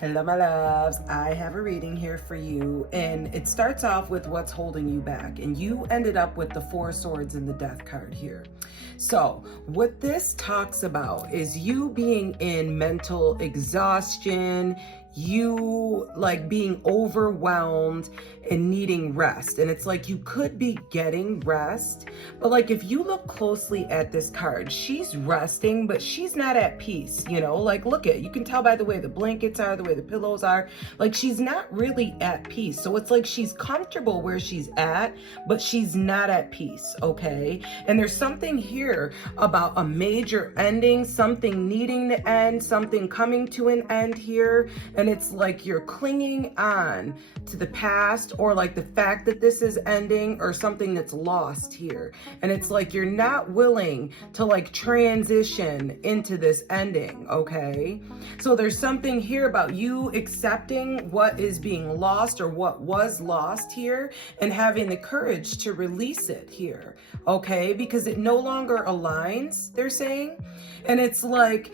Hello, my loves. I have a reading here for you, and it starts off with what's holding you back. And you ended up with the Four Swords and the Death card here. So, what this talks about is you being in mental exhaustion, you like being overwhelmed and needing rest. And it's like you could be getting rest, but like if you look closely at this card, she's resting, but she's not at peace, like look at, you can tell by the way the blankets are, the way the pillows are, like she's not really at peace. So it's like she's comfortable where she's at, but she's not at peace, okay? And there's something here about a major ending, something needing to end, something coming to an end here. And it's like you're clinging on to the past, or like the fact that this is ending, or something that's lost here. And it's like you're not willing to like transition into this ending, okay? So there's something here about you accepting what is being lost or what was lost here, and having the courage to release it here, okay? Because it no longer aligns, they're saying. And it's like,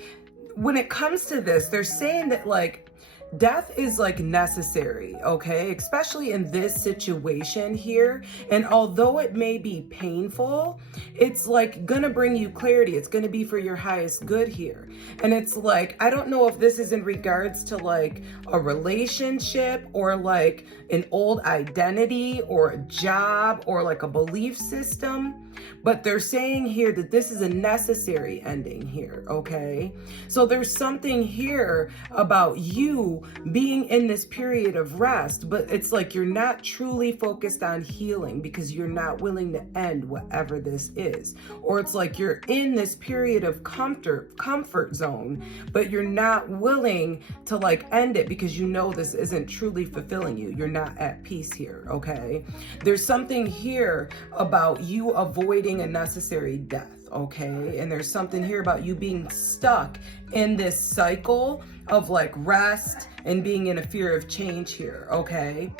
when it comes to this, they're saying that like, death is like necessary, okay? Especially in this situation here. And although it may be painful, it's like gonna bring you clarity. It's gonna be for your highest good here. And it's like, I don't know if this is in regards to like a relationship, or like an old identity, or a job, or like a belief system. But they're saying here that this is a necessary ending here, okay? So there's something here about you being in this period of rest, but it's like you're not truly focused on healing because you're not willing to end whatever this is. Or it's like you're in this period of comfort zone, but you're not willing to like end it because you know this isn't truly fulfilling you. You're not at peace here, okay? There's something here about you avoiding a necessary death, okay? And there's something here about you being stuck in this cycle of like rest and being in a fear of change here, okay?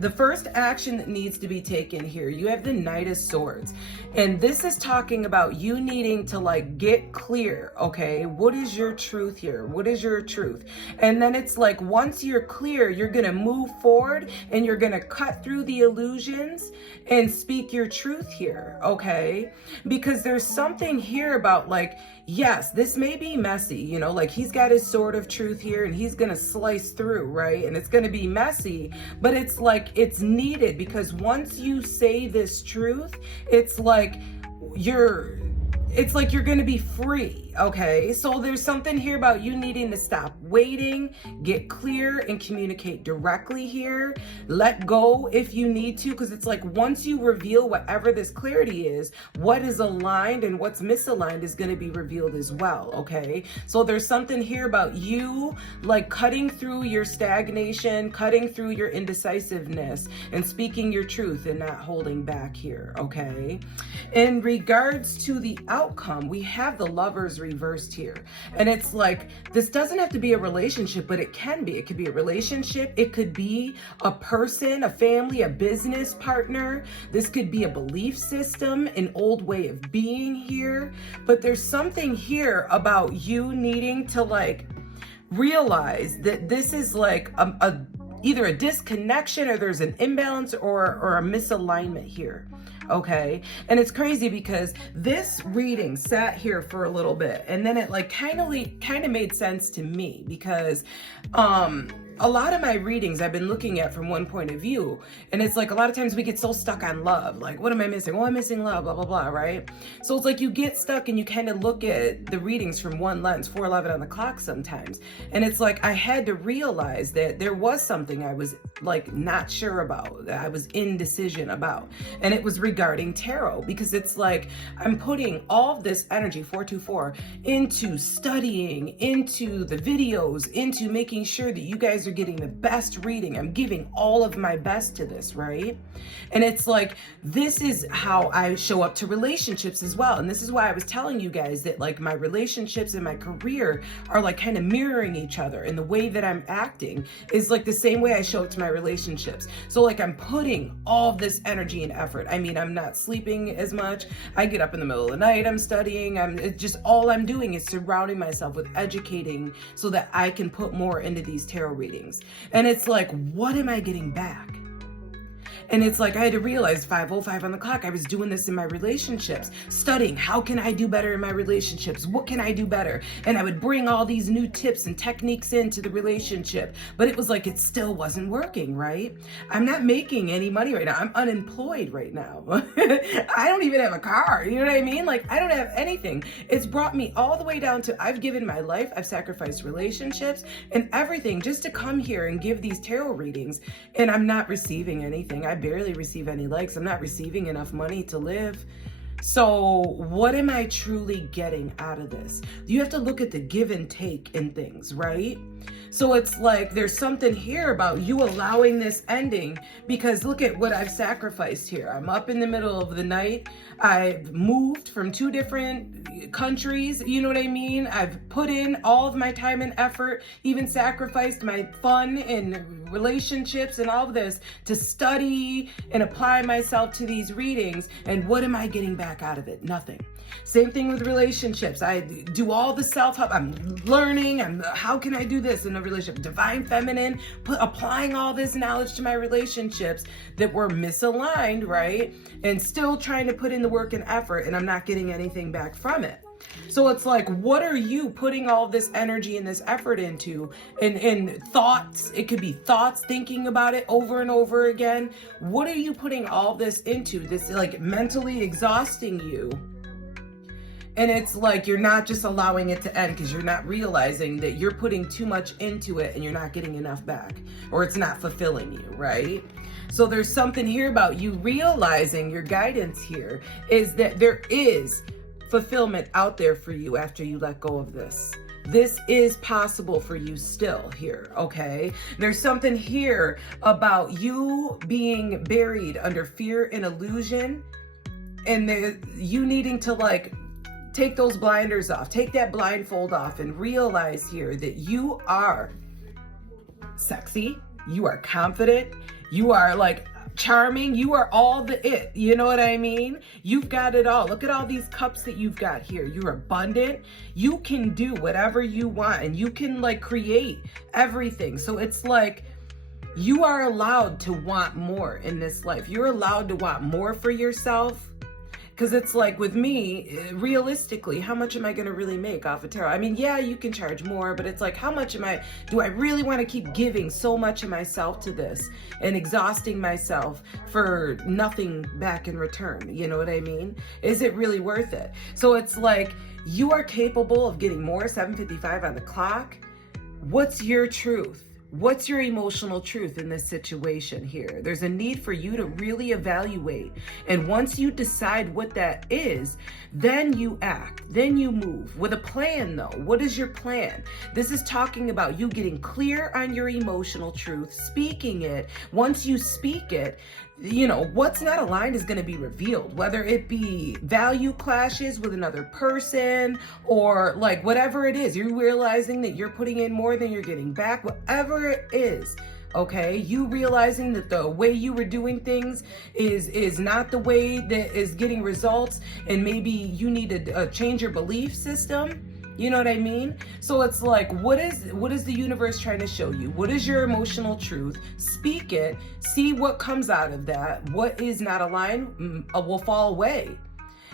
The first action that needs to be taken here, you have the Knight of Swords. And this is talking about you needing to like get clear, okay? What is your truth here? What is your truth? And then it's like, once you're clear, you're gonna move forward and you're gonna cut through the illusions and speak your truth here, okay? Because there's something here about like, yes, this may be messy, like he's got his sword of truth here and he's gonna slice through, right? And it's gonna be messy, but it's like it's needed, because once you say this truth, it's like you're going to be free, okay? So there's something here about you needing to stop waiting, get clear, and communicate directly here. Let go if you need to, because it's like once you reveal whatever this clarity is, what is aligned and what's misaligned is going to be revealed as well, okay? So there's something here about you like cutting through your stagnation, cutting through your indecisiveness, and speaking your truth and not holding back here, okay? In regards to the outcome, we have the Lovers reversed here. And it's like, this doesn't have to be a relationship, but it can be. It could be a relationship. It could be a person, a family, a business partner. This could be a belief system, an old way of being here. But there's something here about you needing to like realize that this is like either a disconnection, or there's an imbalance, or a misalignment here, okay? And it's crazy because this reading sat here for a little bit, and then it like kind of made sense to me, because a lot of my readings I've been looking at from one point of view, and it's like a lot of times we get so stuck on love, like what am I missing? Oh, I'm missing love, blah blah blah, right? So it's like you get stuck and you kind of look at the readings from one lens, 4:11 on the clock sometimes, and it's like I had to realize that there was something I was like not sure about, that I was indecision about, and it was regarding tarot, because it's like I'm putting all of this energy, 424, into studying, into the videos, into making sure that you guys are are getting the best reading. I'm giving all of my best to this, right? And it's like, this is how I show up to relationships as well. And this is why I was telling you guys that like my relationships and my career are like kind of mirroring each other. And the way that I'm acting is like the same way I show up to my relationships. So like I'm putting all this energy and effort. I mean, I'm not sleeping as much. I get up in the middle of the night, I'm studying. It's just all I'm doing is surrounding myself with educating so that I can put more into these tarot readings. And it's like, what am I getting back? And it's like, I had to realize 5:05 on the clock, I was doing this in my relationships, studying, how can I do better in my relationships? What can I do better? And I would bring all these new tips and techniques into the relationship, but it was like, it still wasn't working, right? I'm not making any money right now. I'm unemployed right now. I don't even have a car. You know what I mean? Like, I don't have anything. It's brought me all the way down to, I've given my life, I've sacrificed relationships and everything just to come here and give these tarot readings. And I'm not receiving anything. I barely receive any likes. I'm not receiving enough money to live. So what am I truly getting out of this? You have to look at the give and take in things, right? So it's like, there's something here about you allowing this ending, because look at what I've sacrificed here. I'm up in the middle of the night. I've moved from 2 different countries. You know what I mean? I've put in all of my time and effort, even sacrificed my fun and relationships and all of this to study and apply myself to these readings. And what am I getting back out of it? Nothing. Same thing with relationships. I do all the self-help. I'm learning. How can I do this in a relationship? Divine feminine, applying all this knowledge to my relationships that were misaligned, right? And still trying to put in the work and effort, and I'm not getting anything back from it. So it's like, what are you putting all this energy and this effort into? And thoughts, it could be thoughts, thinking about it over and over again. What are you putting all this into? This like mentally exhausting you. And it's like, you're not just allowing it to end because you're not realizing that you're putting too much into it and you're not getting enough back, or it's not fulfilling you, right? So there's something here about you realizing your guidance here is that there is fulfillment out there for you after you let go of this. This is possible for you still here, okay? There's something here about you being buried under fear and illusion, and you needing to like take those blinders off, take that blindfold off, and realize here that you are sexy, you are confident, you are like charming, you are all the it, you know what I mean? You've got it all. Look at all these cups that you've got here. You're abundant. You can do whatever you want, and you can like create everything. So it's like, you are allowed to want more in this life. You're allowed to want more for yourself. Because it's like, with me, realistically, how much am I going to really make off of tarot? I mean, yeah, you can charge more, but it's like, how much do I really want to keep giving so much of myself to this and exhausting myself for nothing back in return? You know what I mean? Is it really worth it? So it's like, you are capable of getting more. 7:55 on the clock. What's your truth? What's your emotional truth in this situation here? There's a need for you to really evaluate. And once you decide what that is, then you act, then you move with a plan though. What is your plan? This is talking about you getting clear on your emotional truth, speaking it. Once you speak it, you know, what's not aligned is going to be revealed, whether it be value clashes with another person or like whatever it is. You're realizing that you're putting in more than you're getting back, whatever it is. Okay, you realizing that the way you were doing things is not the way that is getting results, and maybe you need to change your belief system. You know what I mean? So it's like, what is the universe trying to show you? What is your emotional truth? Speak it, see what comes out of that. What is not aligned will fall away.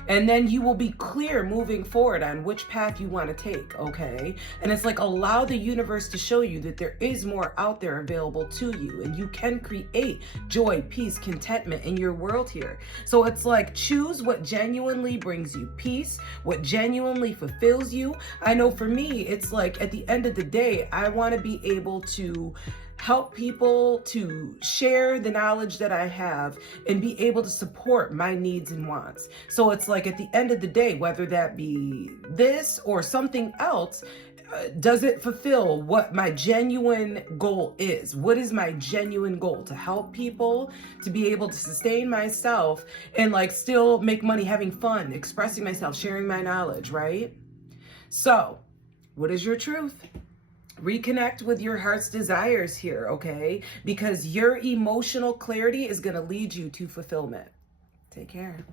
And then you will be clear moving forward on which path you want to take, okay? And it's like, allow the universe to show you that there is more out there available to you, and you can create joy, peace, contentment in your world here. So it's like, choose what genuinely brings you peace, what genuinely fulfills you. I know for me, it's like, at the end of the day, I want to be able to help people, to share the knowledge that I have, and be able to support my needs and wants. So it's like, at the end of the day, whether that be this or something else, does it fulfill what my genuine goal is? What is my genuine goal? To help people, to be able to sustain myself and like still make money, having fun, expressing myself, sharing my knowledge, right? So, what is your truth? Reconnect with your heart's desires here, okay? Because your emotional clarity is going to lead you to fulfillment. Take care.